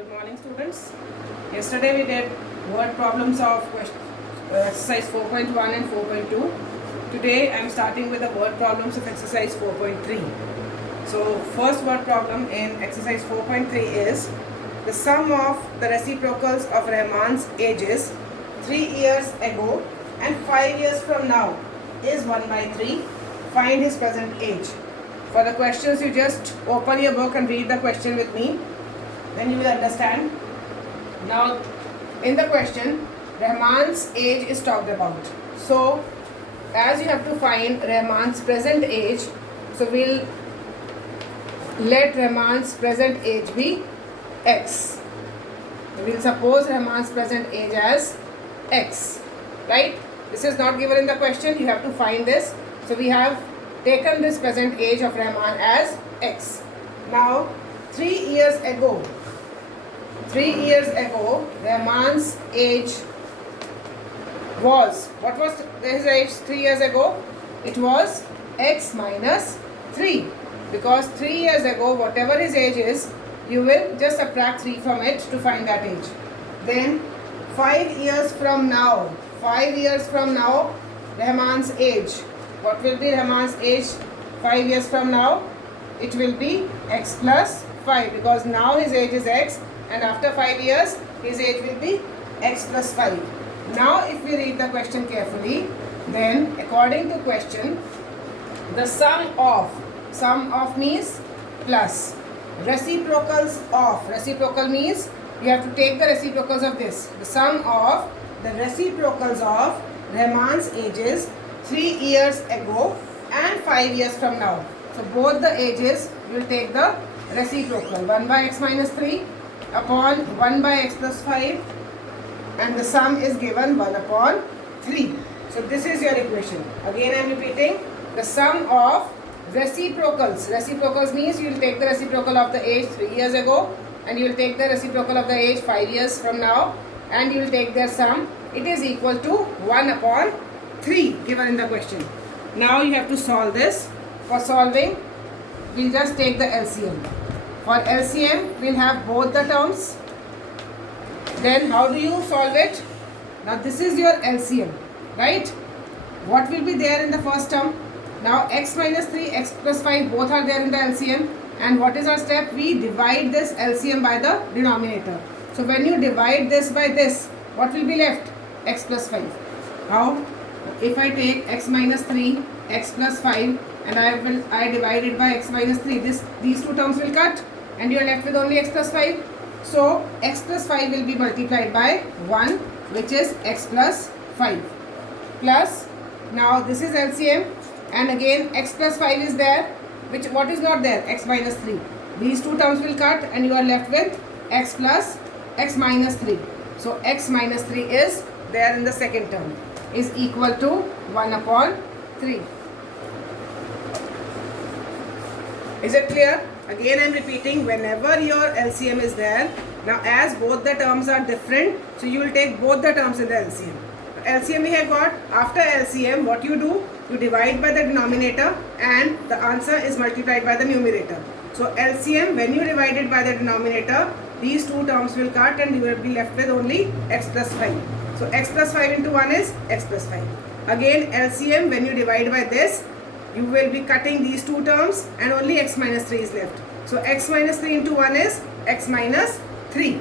Good morning, students. Yesterday we did word problems of exercise 4.1 and 4.2. Today I am starting with the word problems of exercise 4.3. So first word problem in exercise 4.3 is the sum of the reciprocals of Rahman's ages 3 years ago and 5 years from now is 1 by 3. Find his present age. For the questions, you just open your book and read the question with me. Then you will understand. Now, in the question, Rahman's age is talked about. So, as you have to find Rahman's present age, so we'll let Rahman's present age be x. We'll suppose Rahman's present age as x, right? This is not given in the question. You have to find this. So, we have taken this present age of Rahman as x. Now, 3 years ago, Rahman's age was, what was his age 3 years ago? It was x minus 3. Because 3 years ago, whatever his age is, you will just subtract 3 from it to find that age. Then 5 years from now, Rahman's age. What will be Rahman's age 5 years from now? It will be x plus 5, because now his age is x and after 5 years his age will be x plus 5. Now if we read the question carefully, then according to question, the sum of means plus, reciprocal means you have to take the reciprocals of this. The sum of the reciprocals of Rahman's ages 3 years ago and 5 years from now. So both the ages will take the reciprocal, 1 by x minus 3 upon 1 by x plus 5, and the sum is given 1 upon 3. So this is your equation. Again I am repeating, the sum of reciprocals means you will take the reciprocal of the age 3 years ago and you will take the reciprocal of the age 5 years from now and you will take their sum. It is equal to 1 upon 3 given in the question. Now you have to solve this. For solving, we'll just take the LCM. For LCM, we'll have both the terms. Then how do you solve it? Now this is your LCM, right? What will be there in the first term? Now x minus 3, x plus 5 both are there in the LCM. And what is our step? We divide this LCM by the denominator. So when you divide this by this, what will be left? X plus 5. How? If I take x minus 3, x plus 5 and I divide it by x minus 3, these two terms will cut and you are left with only x plus 5. So x plus 5 will be multiplied by 1, which is x plus 5. Plus, now this is LCM and again x plus 5 is there. What is not there? X minus 3. These two terms will cut and you are left with x plus x minus 3. So x minus 3 is there in the second term, is equal to 1 upon 3. Is it clear? Again I am repeating, whenever your LCM is there, now as both the terms are different, so you will take both the terms in the LCM. LCM we have got. After LCM, what you do? You divide by the denominator and the answer is multiplied by the numerator. So LCM, when you divide it by the denominator, these two terms will cut and you will be left with only x plus 5. So x plus 5 into 1 is x plus 5. Again LCM, when you divide by this, you will be cutting these two terms and only x minus 3 is left. So x minus 3 into 1 is x minus 3.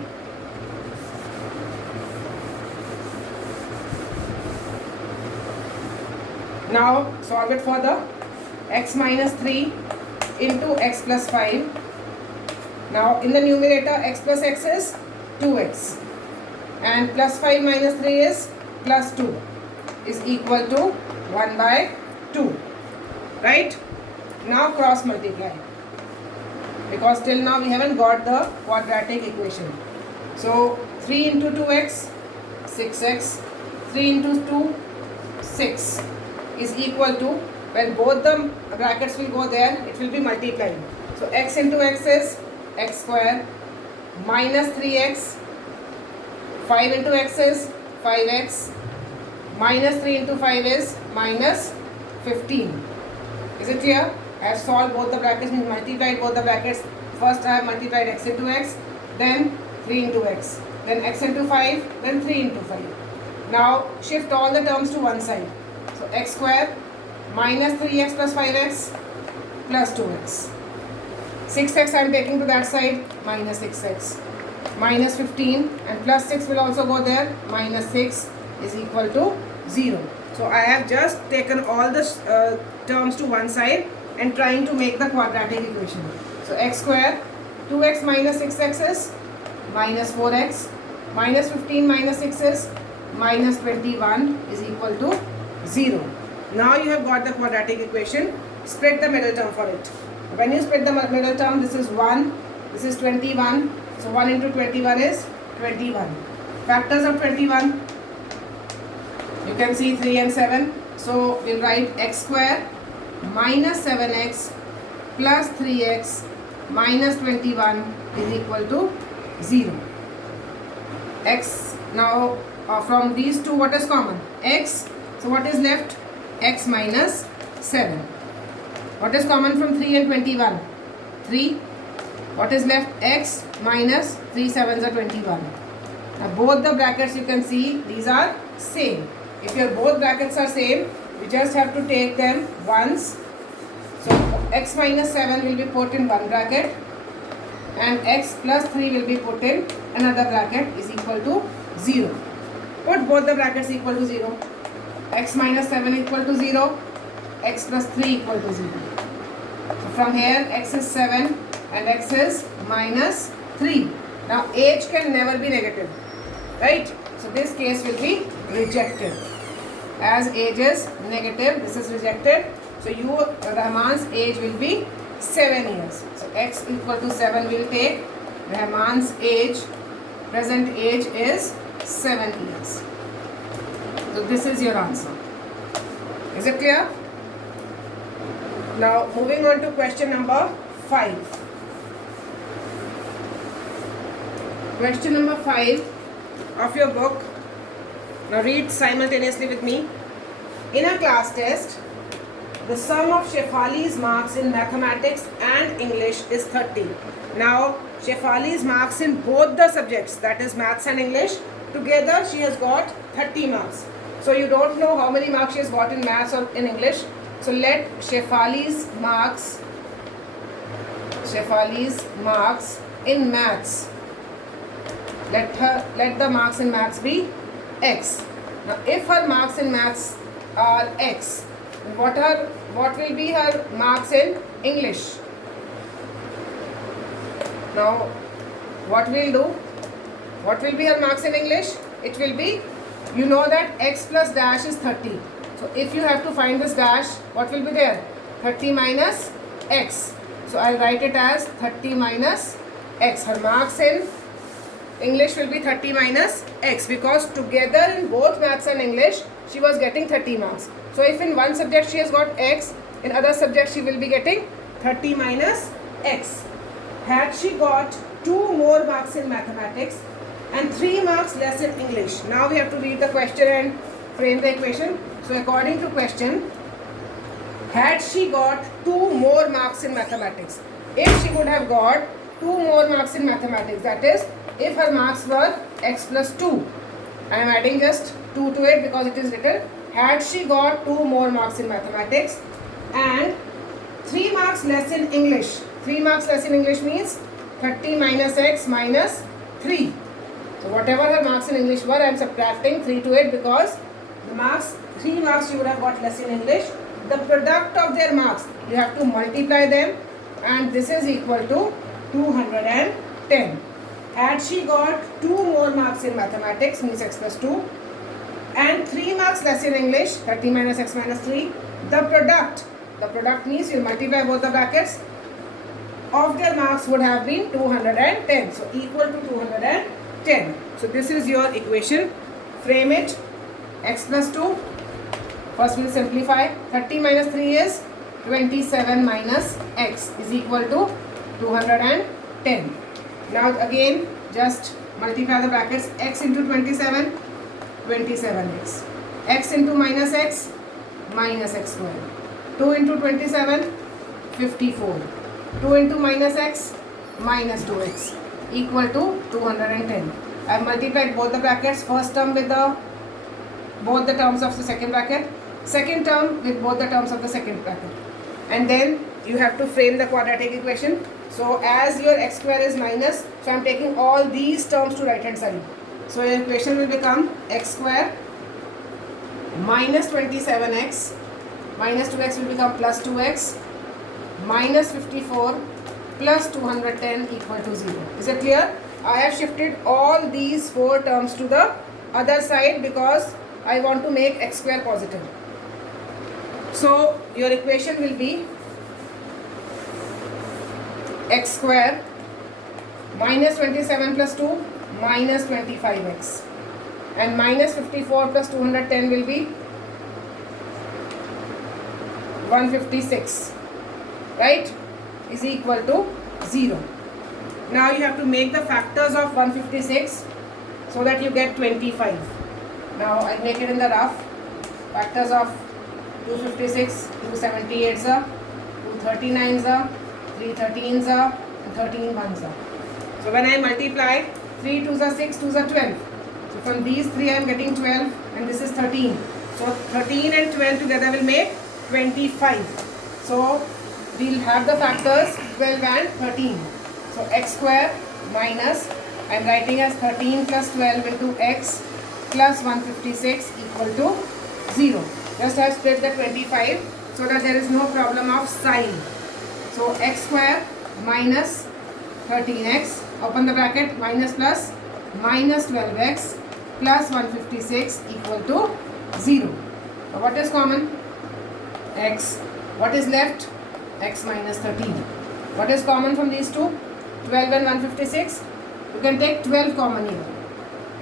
Now solve it further. X minus 3 into x plus 5. Now in the numerator x plus x is 2x and plus 5 minus 3 is plus 2 is equal to 1 by 2. Right? Now cross multiply, because till now we haven't got the quadratic equation. So 3 into 2x, 6x, 3 into 2, 6 is equal to, when both the brackets will go there, it will be multiplying. So x into x is x square minus 3x, 5 into x is 5x, minus 3 into 5 is minus 15. Is it clear? I have solved both the brackets, means multiplied both the brackets. First I have multiplied x into x, then 3 into x. Then x into 5, then 3 into 5. Now shift all the terms to one side. So x square minus 3x plus 5x plus 2x. 6x I am taking to that side, minus 6x. Minus 15 and plus 6 will also go there, minus 6 is equal to 0. So I have just taken all the terms to one side and trying to make the quadratic equation. So x square, 2x minus 6x is minus 4x, minus 15 minus 6 is minus 21 is equal to 0. Now you have got the quadratic equation. Split the middle term for it. When you split the middle term, this is 1, this is 21. So 1 into 21 is 21. Factors of 21, you can see 3 and 7. So we'll write x square minus 7x plus 3x minus 21 is equal to 0. X, now from these two what is common? X. So what is left? X minus 7. What is common from 3 and 21? 3. What is left? X minus 3 7s are 21. Now both the brackets you can see these are same. If your both brackets are same, you just have to take them once. So x minus 7 will be put in one bracket and x plus 3 will be put in another bracket is equal to 0. Put both the brackets equal to 0. X minus 7 equal to 0. X plus 3 equal to 0. So from here x is 7 and x is minus 3. Now age can never be negative, right? So this case will be rejected. As age is negative, this is rejected. So Rahman's age will be 7 years. So x equal to 7 will take. Rahman's age, present age is 7 years. So this is your answer. Is it clear? Now moving on to question number 5. Question number 5 of your book. Now read simultaneously with me. In a class test, the sum of Shefali's marks in mathematics and English is 30. Now Shefali's marks in both the subjects, that is maths and English, together she has got 30 marks. So you don't know how many marks she has got in maths or in English. So let Shefali's marks in maths, let the marks in maths be x. Now if her marks in maths are x, what will be her marks in English? Now what we'll do, what will be her marks in English? It will be, you know that x plus dash is 30. So if you have to find this dash, what will be there? 30 minus x. So I'll write it as 30 minus x. Her marks in English will be 30 minus x, because together in both maths and English she was getting 30 marks. So if in one subject she has got x, in other subject she will be getting 30 minus x. Had she got 2 more marks in mathematics and 3 marks less in English. Now we have to read the question and frame the equation. So according to question, had she got 2 more marks in mathematics? If she would have got 2 more marks in mathematics, that is, if her marks were x plus 2, I am adding just 2 to it because it is written. Had she got 2 more marks in mathematics and 3 marks less in English. 3 marks less in English means 30 minus x minus 3. So whatever her marks in English were, I am subtracting 3 to it because the marks, 3 marks she would have got less in English. The product of their marks, you have to multiply them, and this is equal to 210. Had she got 2 more marks in mathematics, means x plus 2, and 3 marks less in English, 30 minus x minus 3, the product means you multiply both the brackets, of their marks would have been 210. So equal to 210. So this is your equation. Frame it. X plus 2. First we'll simplify. 30 minus 3 is 27 minus x is equal to 210. Now again just multiply the brackets. X into 27, 27x. X into minus x, minus x square. 2 into 27, 54. 2 into minus x, minus 2x. equal to 210. I have multiplied both the brackets, first term with both the terms of the second bracket, second term with both the terms of the second bracket, and then you have to frame the quadratic equation. So as your x square is minus, so I am taking all these terms to right hand side. So your equation will become x square minus 27x minus 2x will become plus 2x minus 54 plus 210 equal to 0. Is it clear? I have shifted all these four terms to the other side because I want to make x square positive. So your equation will be x square minus 27 plus 2 minus 25x, and minus 54 plus 210 will be 156, right, is equal to 0. Now you have to make the factors of 156 so that you get 25. Now I make it in the rough. Factors of 256, 278 are, 239 are, 313 are, and 13 ones are. So when I multiply, 3 2s are 6, 2s are 12. So from these three I am getting 12, and this is 13. So 13 and 12 together will make 25. So we will have the factors 12 and 13. So x square minus, I am writing as 13 plus 12 into x plus 156 equal to 0. Just I have split the 25 so that there is no problem of sign. So x square minus 13x, open the bracket, minus plus minus 12x plus 156 equal to 0. So what is common? X. What is left? X minus 13. What is common from these two? 12 and 156. You can take 12 common here.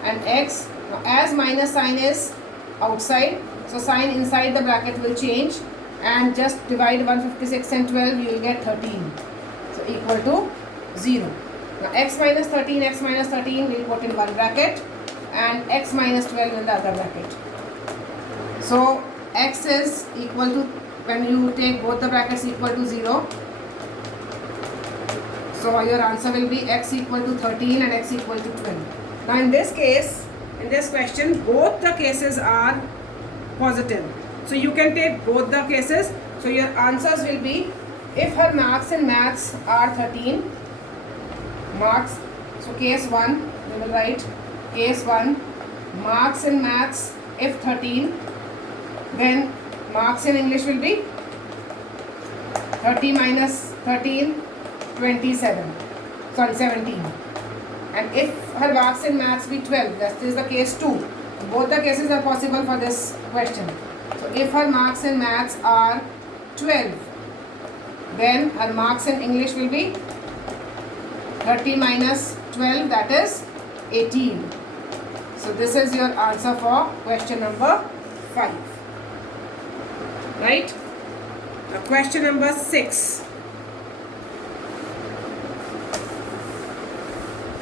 And x, as minus sign is outside, so sign inside the bracket will change, and just divide 156 and 12, you will get 13. So equal to 0. Now x minus 13 we will put in one bracket, and x minus 12 in the other bracket. So x is equal to, when you take both the brackets equal to 0, so your answer will be x equal to 13 and x equal to 12. Now in this case, in this question, both the cases are positive. So you can take both the cases. So your answers will be, if her marks in maths are 13, marks, so case 1, we will write case 1, marks in maths if 13, then marks in English will be 30 minus 13, 27, sorry 17. And if her marks in maths be 12, that is the case 2. Both the cases are possible for this question. So if her marks in maths are 12, then her marks in English will be 30 minus 12, that is 18. So this is your answer for question number 5. Right? Now question number 6.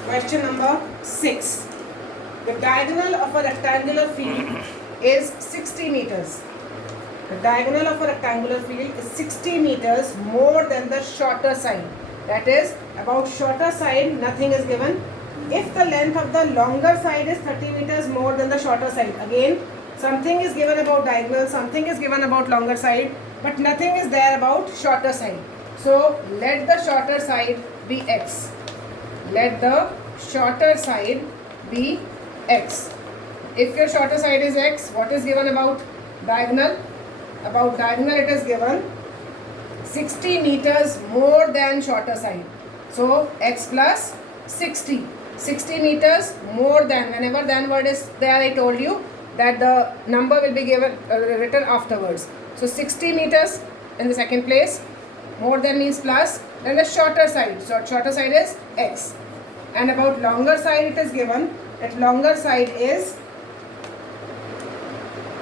Question number 6. The diagonal of a rectangular field is 60 meters. The diagonal of a rectangular field is 60 meters more than the shorter side. That is, about shorter side nothing is given. If the length of the longer side is 30 meters more than the shorter side, again something is given about diagonal, something is given about longer side, but nothing is there about shorter side. So let the shorter side be x. Let the shorter side be x. If your shorter side is x, what is given about diagonal? About diagonal it is given 60 meters more than shorter side. So x plus 60. 60 meters more than, whenever than word is there, I told you that the number will be given written afterwards. So 60 meters in the second place, more than means plus, then the shorter side. So shorter side is x. And about longer side it is given that longer side is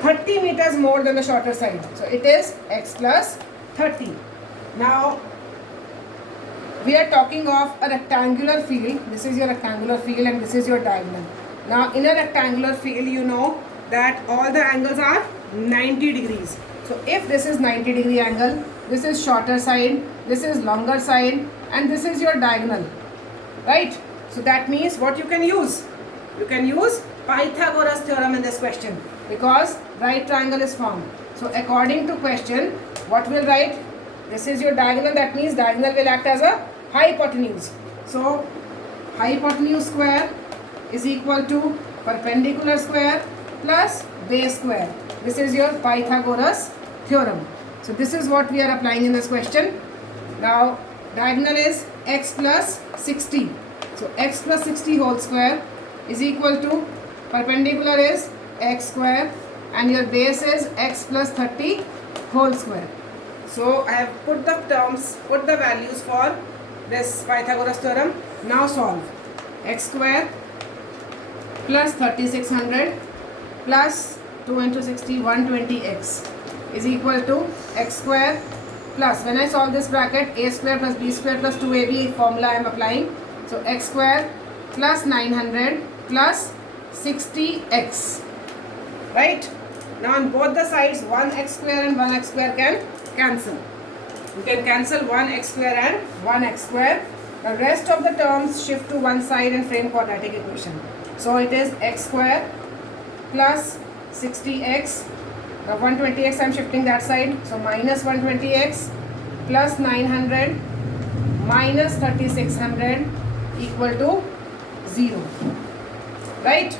30 meters more than the shorter side. So it is x plus 30. Now we are talking of a rectangular field. This is your rectangular field and this is your diagonal. Now in a rectangular field, you know that all the angles are 90 degrees. So if this is 90 degree angle, this is shorter side, this is longer side, and this is your diagonal, right? So that means what you can use? You can use Pythagoras theorem in this question because right triangle is formed. So according to question, what will write? This is your diagonal, that means diagonal will act as a hypotenuse. So hypotenuse square is equal to perpendicular square plus base square. This is your Pythagoras theorem. So this is what we are applying in this question. Now diagonal is x plus 60. So x plus 60 whole square is equal to perpendicular is x square and your base is x plus 30 whole square. So I have put the terms, put the values for this Pythagoras theorem. Now solve. X square plus 3600 plus 2 into 60 120x is equal to x square plus, when I solve this bracket, a square plus b square plus 2ab formula I am applying. So x square plus 900 plus 60x. Right? Now on both the sides 1x square and 1x square can cancel. You can cancel 1x square and 1x square. The rest of the terms shift to one side and frame quadratic equation. So it is x square plus 60x. Now 120x I am shifting that side. So minus 120x plus 900 minus 3600 equal to 0. Right?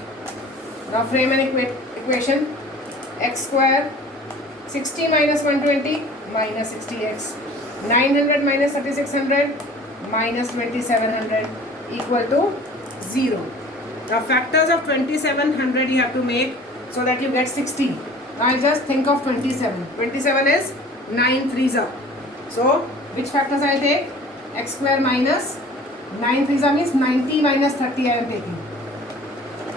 Now frame an equation. X square 60 minus 120 minus 60x. 900 minus 3600 minus 2700 equal to 0. Now factors of 2700 you have to make so that you get 60. Now just think of 27. 27 is 9 threes are. So which factors I take? X square minus 9 threes are means 90 minus 30 I am taking.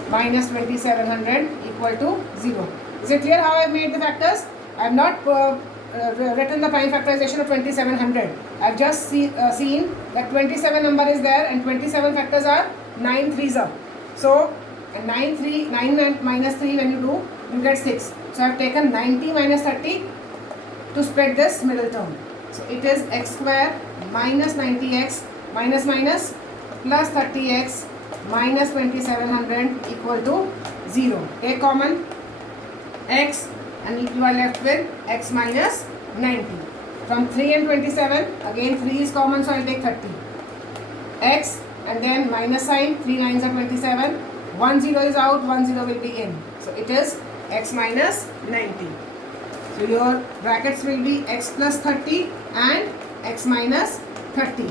Minus 2700 equal to 0. Is it clear how I have made the factors? I have not written the prime factorization of 2700. I have just seen that 27 number is there and 27 factors are 9 threes are. So 9 minus 3 when you do, you get 6. So I have taken 90 minus 30 to spread this middle term. So it is x square minus 90x minus minus plus 30x minus 2700 equal to 0. Take common x and you are left with x minus 90. From 3 and 27, again 3 is common, so I will take 30. X and then minus sign, 3 9s are 27. 1 0 is out, 1 0 will be in. So it is x minus 90. So your brackets will be x plus 30 and x minus 30.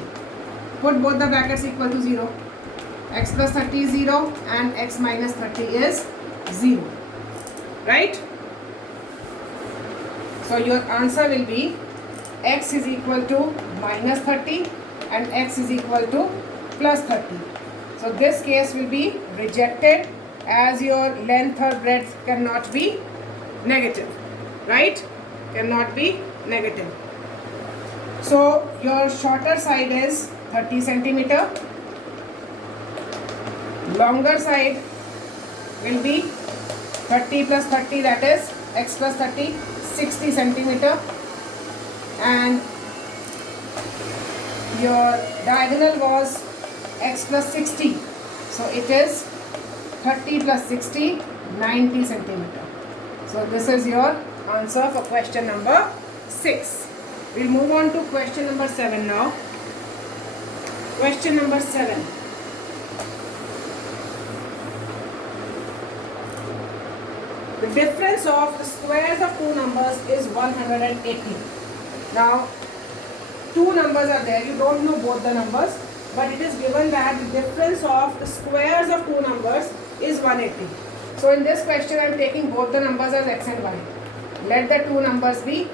Put both the brackets equal to 0. X plus 30 is 0 and x minus 30 is 0. Right? So your answer will be x is equal to minus 30 and x is equal to plus 30. So this case will be rejected as your length or breadth cannot be negative. Right? Cannot be negative. So your shorter side is 30 centimeter. Longer side will be 30 plus 30, that is x plus 30, 60 centimeter. And your diagonal was x plus 60. So it is 30 plus 60, 90 centimeter. So this is your answer for question number 6. We'll move on to question number 7 now. Question number 7. The difference of the squares of two numbers is 180. Now, two numbers are there. You don't know both the numbers, but it is given that the difference of the squares of two numbers is 180. So, in this question, I am taking both the numbers as x and y. Let the two numbers be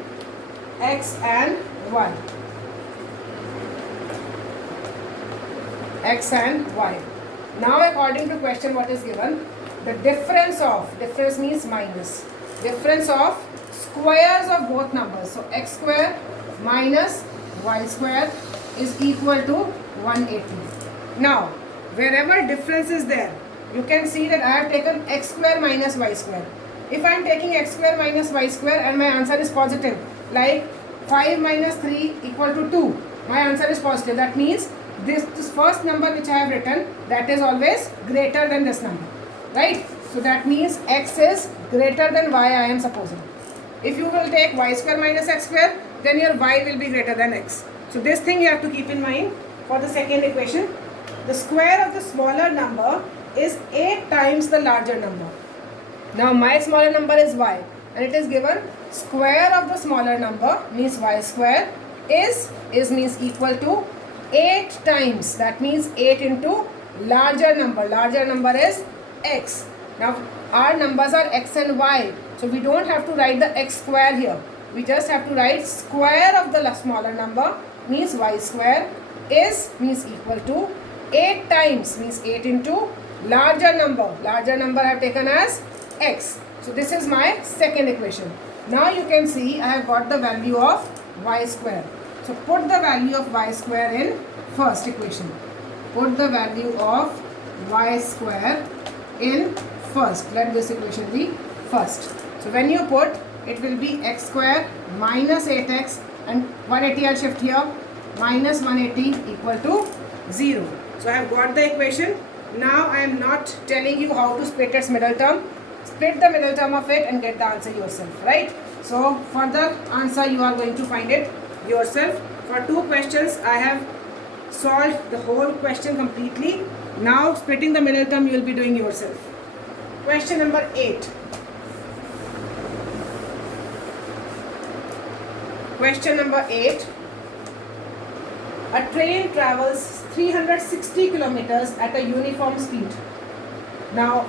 x and y. X and y. Now, according to question, what is given? The difference means minus, difference of squares of both numbers. So x square minus y square is equal to 180. Now, wherever difference is there, you can see that I have taken x square minus y square. If I am taking x square minus y square and my answer is positive, like 5 minus 3 equal to 2, my answer is positive. That means this first number which I have written, that is always greater than this number, right? So that means x is greater than y, I am supposing. If you will take y square minus x square, then your y will be greater than x. So this thing you have to keep in mind for the second equation. The square of the smaller number is 8 times the larger number. Now my smaller number is y, and it is given square of the smaller number means y square is means equal to 8 times, that means 8 into larger number is x. Now our numbers are x and y, so we don't have to write the x square here. We just have to write square of the smaller number means y square is means equal to 8 times means 8 into larger number I have taken as x. So this is my second equation. Now you can see I have got the value of y square. So put the value of y square in first equation. Put the value of y square in first. Let this equation be first. So when you put, it will be x square minus 8x and 180 I'll shift here, minus 180 equal to 0. So I have got the equation. Now I am not telling you how to split its middle term. Split the middle term of it and get the answer yourself, right? So for the answer you are going to find it yourself. For 2 questions I have solved the whole question completely. Now splitting the middle term you will be doing yourself. Question number 8. Question number 8. A train travels 360 kilometers at a uniform speed. Now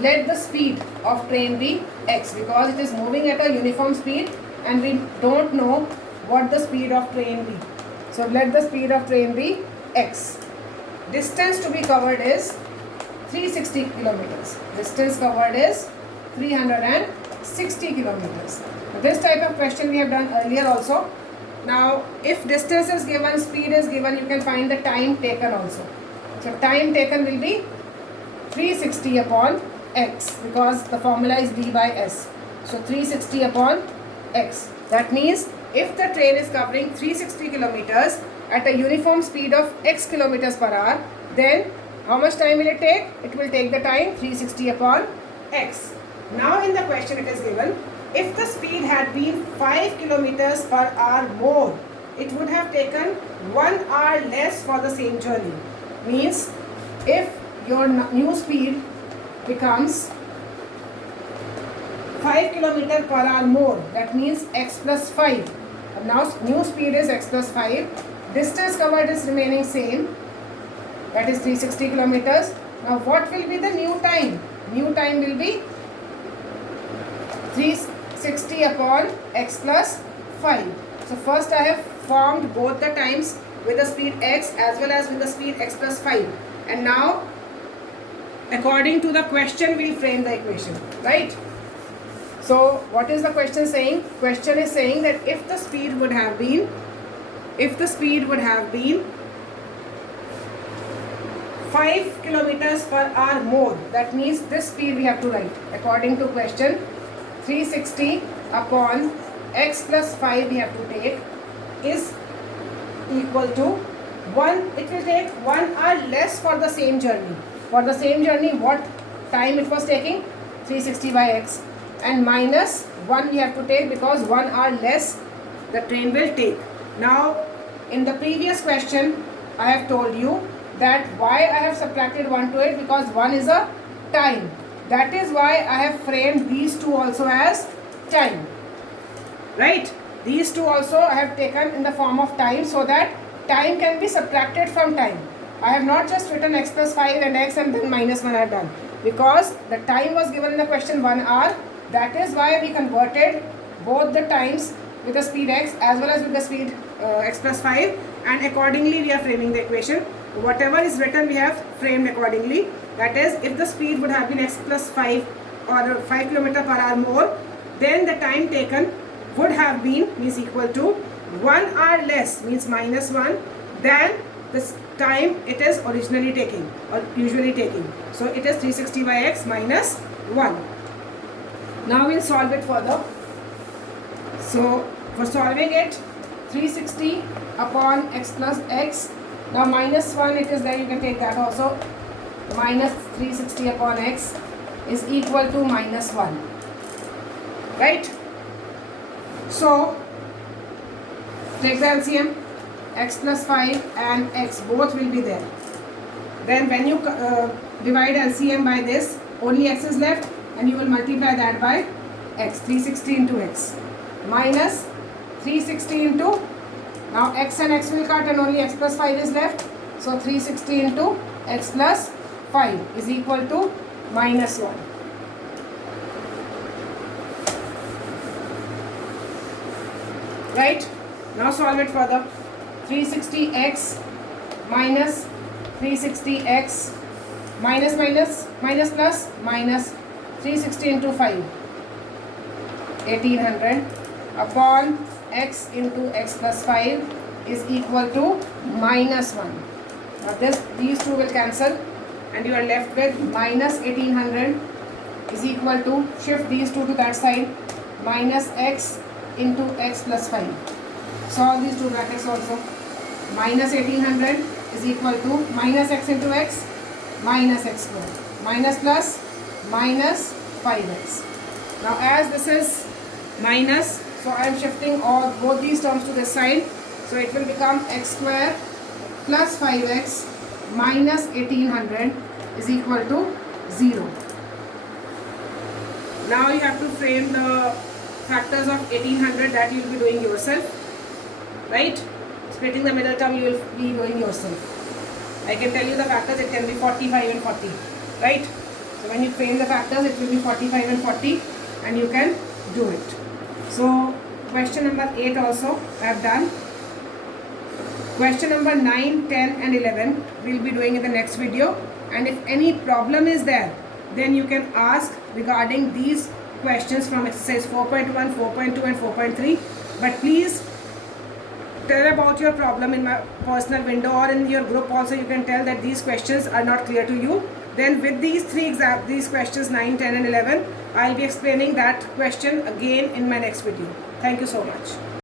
let the speed of train be x, because it is moving at a uniform speed and we don't know what the speed of train be. So let the speed of train be x. Distance to be covered is 360 kilometers. Distance covered is 360 kilometers. This type of question we have done earlier also. Now if distance is given, speed is given, you can find the time taken also. So time taken will be 360 upon x, because the formula is d by s. So 360 upon x. That means if the train is covering 360 kilometers at a uniform speed of x kilometers per hour, then how much time will it take? It will take the time 360 upon x. Now in the question it is given, if the speed had been 5 kilometers per hour more, it would have taken 1 hour less for the same journey. Means if your new speed becomes 5 kilometers per hour more, that means x plus 5. Now new speed is x plus 5. Distance covered is remaining same, that is 360 kilometers. Now what will be the new time? New time will be 360 upon x plus 5. So first I have formed both the times with the speed x as well as with the speed x plus 5. And now according to the question we will frame the equation, right? So what is the question saying? Question is saying that if the speed would have been 5 kilometers per hour more, that means this speed we have to write according to question. 360 upon x plus 5 we have to take is equal to 1. It will take 1 hour less for the same journey. For the same journey, what time it was taking? 360 by x, and minus 1 we have to take because 1 hour less the train will take. Now in the previous question I have told you that why I have subtracted 1 to it, because 1 is a time. That is why I have framed these two also as time, right? These two also I have taken in the form of time, so that time can be subtracted from time. I have not just written x plus 5 and x and then minus 1 I have done, because the time was given in the question 1 hour. That is why we converted both the times with the speed x as well as with the speed x plus 5, and accordingly we are framing the equation. Whatever is written we have framed accordingly. That is, if the speed would have been x plus 5 or 5 km per hour more, then the time taken would have been means equal to 1 hour less means minus 1 than the time it is originally taking or usually taking. So it is 360 by x minus 1. Now we'll solve it further. So for solving it, 360 upon x plus x Now minus 1 it is there, you can take that also. Minus 360 upon x is equal to minus 1. Right? So, take the LCM. X plus 5 and x both will be there. Then when you divide LCM by this, only x is left and you will multiply that by x. 360 into x minus 360 into, now x and x will cut and only x plus 5 is left. So 360 into x plus 5 is equal to minus 1. Right? Now solve it further. 360x minus 360x minus plus minus 360 into 5, 1800 upon x into x plus 5 is equal to minus 1. Now these two will cancel and you are left with minus 1800 is equal to, shift these two to that side, minus x into x plus 5. Solve these two brackets also. Minus 1800 is equal to minus x into x minus x square, minus plus minus 5x. Now as this is minus, so I am shifting both these terms to this side. So it will become x square plus 5x minus 1800 is equal to 0. Now you have to frame the factors of 1800 that you will be doing yourself. Right? Splitting the middle term you will be doing yourself. I can tell you the factors, it can be 45 and 40. Right? So when you frame the factors, it will be 45 and 40 and you can do it. So question number 8 also I have done. Question number 9, 10 and 11 we will be doing in the next video. And if any problem is there, then you can ask regarding these questions from exercise 4.1, 4.2 and 4.3. But please tell about your problem in my personal window or in your group also. You can tell that these questions are not clear to you. Then with these these questions 9, 10 and 11, I will be explaining that question again in my next video. Thank you so much.